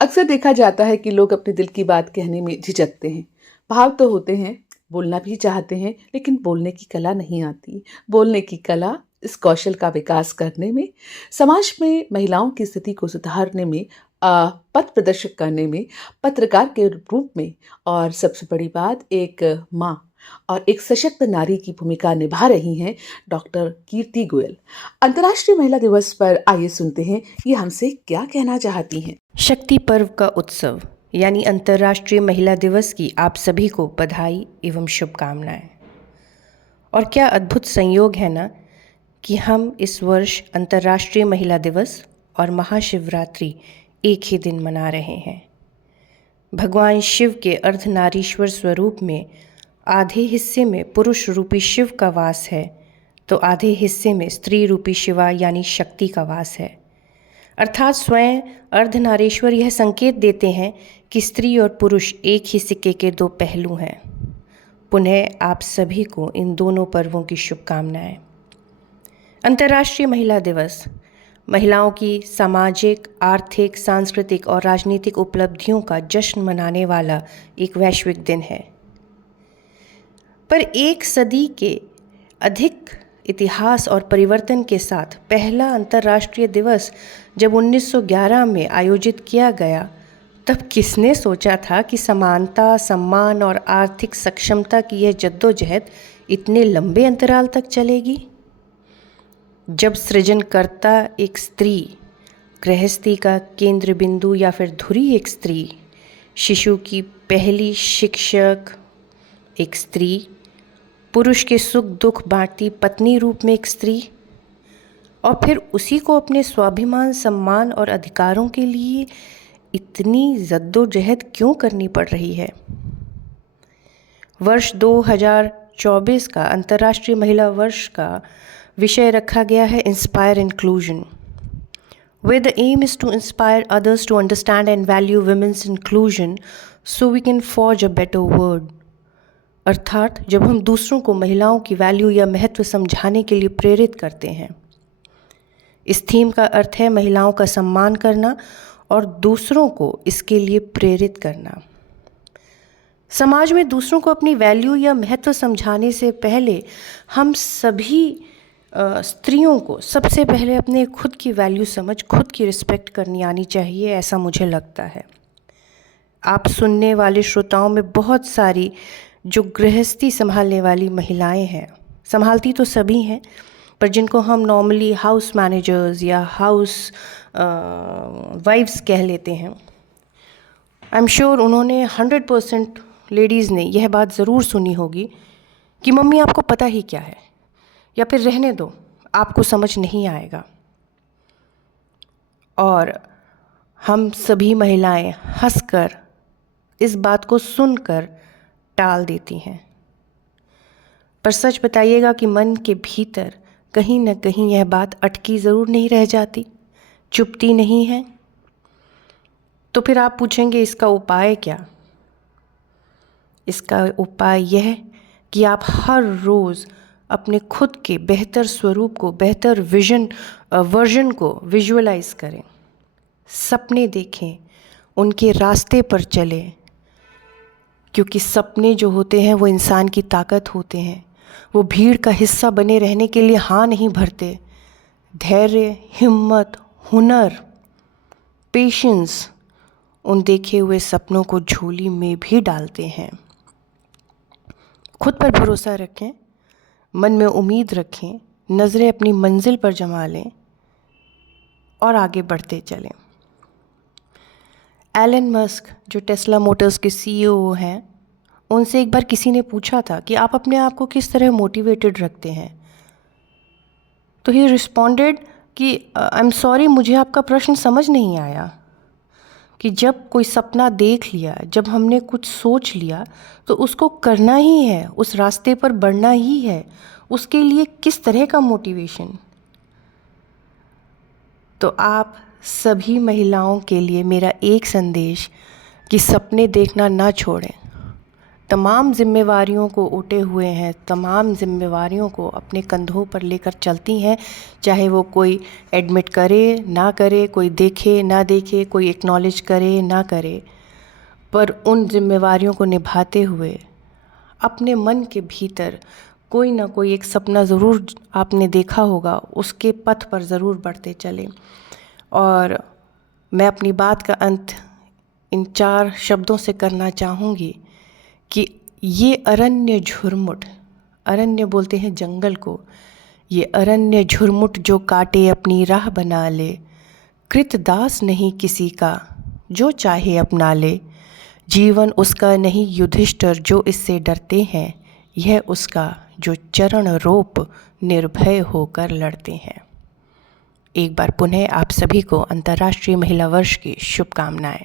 अक्सर देखा जाता है कि लोग अपने दिल की बात कहने में झिझकते हैं। भाव तो होते हैं, बोलना भी चाहते हैं, लेकिन बोलने की कला नहीं आती। बोलने की कला, इस कौशल का विकास करने में, समाज में महिलाओं की स्थिति को सुधारने में, पथ प्रदर्शित करने में, पत्रकार के रूप में, और सबसे बड़ी बात, एक माँ और एक सशक्त नारी की भूमिका निभा रही हैं डॉक्टर कीर्ति गोयल। अंतर्राष्ट्रीय महिला दिवस पर आइए सुनते हैं ये हमसे क्या कहना चाहती हैं। शक्ति पर्व का उत्सव यानी अंतर्राष्ट्रीय महिला दिवस की आप सभी को बधाई एवं शुभकामनाएं। और क्या अद्भुत संयोग है ना कि हम इस वर्ष अंतर्राष्ट्रीय महिला दिवस और महाशिवरात्रि एक ही दिन मना रहे हैं। भगवान शिव के अर्धनारीश्वर स्वरूप में आधे हिस्से में पुरुष रूपी शिव का वास है, तो आधे हिस्से में स्त्री रूपी शिवा यानी शक्ति का वास है। अर्थात स्वयं अर्धनारीश्वर यह संकेत देते हैं कि स्त्री और पुरुष एक ही सिक्के के दो पहलू हैं। पुनः आप सभी को इन दोनों पर्वों की शुभकामनाएं। अंतर्राष्ट्रीय महिला दिवस महिलाओं की सामाजिक, आर्थिक, सांस्कृतिक और राजनीतिक उपलब्धियों का जश्न मनाने वाला एक वैश्विक दिन है। पर एक सदी के अधिक इतिहास और परिवर्तन के साथ पहला अंतर्राष्ट्रीय दिवस जब 1911 में आयोजित किया गया, तब किसने सोचा था कि समानता, सम्मान और आर्थिक सक्षमता की यह जद्दोजहद इतने लंबे अंतराल तक चलेगी। जब सृजनकर्ता एक स्त्री, गृहस्थी का केंद्र बिंदु या फिर धुरी एक स्त्री, शिशु की पहली शिक्षक एक स्त्री, पुरुष के सुख दुख बांटती पत्नी रूप में एक स्त्री, और फिर उसी को अपने स्वाभिमान, सम्मान और अधिकारों के लिए इतनी जद्दोजहद क्यों करनी पड़ रही है। वर्ष 2024 का अंतर्राष्ट्रीय महिला वर्ष का विषय रखा गया है inspire inclusion, where the aim is to inspire others to understand and value women's inclusion so we can forge a better world। अर्थात जब हम दूसरों को महिलाओं की वैल्यू या महत्व समझाने के लिए प्रेरित करते हैं। इस थीम का अर्थ है महिलाओं का सम्मान करना और दूसरों को इसके लिए प्रेरित करना। समाज में दूसरों को अपनी वैल्यू या महत्व समझाने से पहले हम सभी स्त्रियों को सबसे पहले अपने खुद की वैल्यू समझ, खुद की रिस्पेक्ट करनी आनी चाहिए, ऐसा मुझे लगता है। आप सुनने वाले श्रोताओं में बहुत सारी जो गृहस्थी संभालने वाली महिलाएं हैं, संभालती तो सभी हैं, पर जिनको हम नॉर्मली हाउस मैनेजर्स या हाउस वाइफ्स कह लेते हैं, आई एम श्योर उन्होंने 100% लेडीज़ ने यह बात ज़रूर सुनी होगी कि मम्मी आपको पता ही क्या है, या फिर रहने दो, आपको समझ नहीं आएगा। और हम सभी महिलाएं हंसकर इस बात को सुनकर टाल देती हैं। पर सच बताइएगा कि मन के भीतर कहीं न कहीं यह बात अटकी ज़रूर नहीं रह जाती, चुपती नहीं है। तो फिर आप पूछेंगे इसका उपाय क्या। इसका उपाय यह कि आप हर रोज़ अपने खुद के बेहतर स्वरूप को, बेहतर वर्जन को विजुअलाइज करें, सपने देखें, उनके रास्ते पर चलें, क्योंकि सपने जो होते हैं वो इंसान की ताकत होते हैं। वो भीड़ का हिस्सा बने रहने के लिए हाँ नहीं भरते, धैर्य, हिम्मत, हुनर, पेशेंस उन देखे हुए सपनों को झोली में भी डालते हैं। खुद पर भरोसा रखें, मन में उम्मीद रखें, नज़रें अपनी मंजिल पर जमा लें और आगे बढ़ते चलें। एलन मस्क जो टेस्ला मोटर्स के CEO हैं, उनसे एक बार किसी ने पूछा था कि आप अपने आप को किस तरह मोटिवेटेड रखते हैं। तो ही रिस्पॉन्डेड कि आई एम सॉरी, मुझे आपका प्रश्न समझ नहीं आया। कि जब कोई सपना देख लिया, जब हमने कुछ सोच लिया, तो उसको करना ही है, उस रास्ते पर बढ़ना ही है, उसके लिए किस तरह का मोटिवेशन। तो आप सभी महिलाओं के लिए मेरा एक संदेश कि सपने देखना ना छोड़ें, तमाम जिम्मेवारियों को ओटे हुए हैं, तमाम जिम्मेवारियों को अपने कंधों पर लेकर चलती हैं, चाहे वो कोई एडमिट करे ना करे, कोई देखे ना देखे, कोई एक्नॉलेज करे ना करे, पर उन जिम्मेवारियों को निभाते हुए अपने मन के भीतर कोई ना कोई एक सपना ज़रूर आपने देखा होगा, उसके पथ पर ज़रूर बढ़ते चले। और मैं अपनी बात का अंत इन 4 शब्दों से करना चाहूँगी कि ये अरण्य झुरमुट, अरण्य बोलते हैं जंगल को, ये अरण्य झुरमुट जो काटे अपनी राह बना ले, कृतदास नहीं किसी का जो चाहे अपना ले, जीवन उसका नहीं युधिष्ठिर जो इससे डरते हैं, यह उसका जो चरण रोप निर्भय होकर लड़ते हैं। एक बार पुनः आप सभी को अंतर्राष्ट्रीय महिला वर्ष की शुभकामनाएं।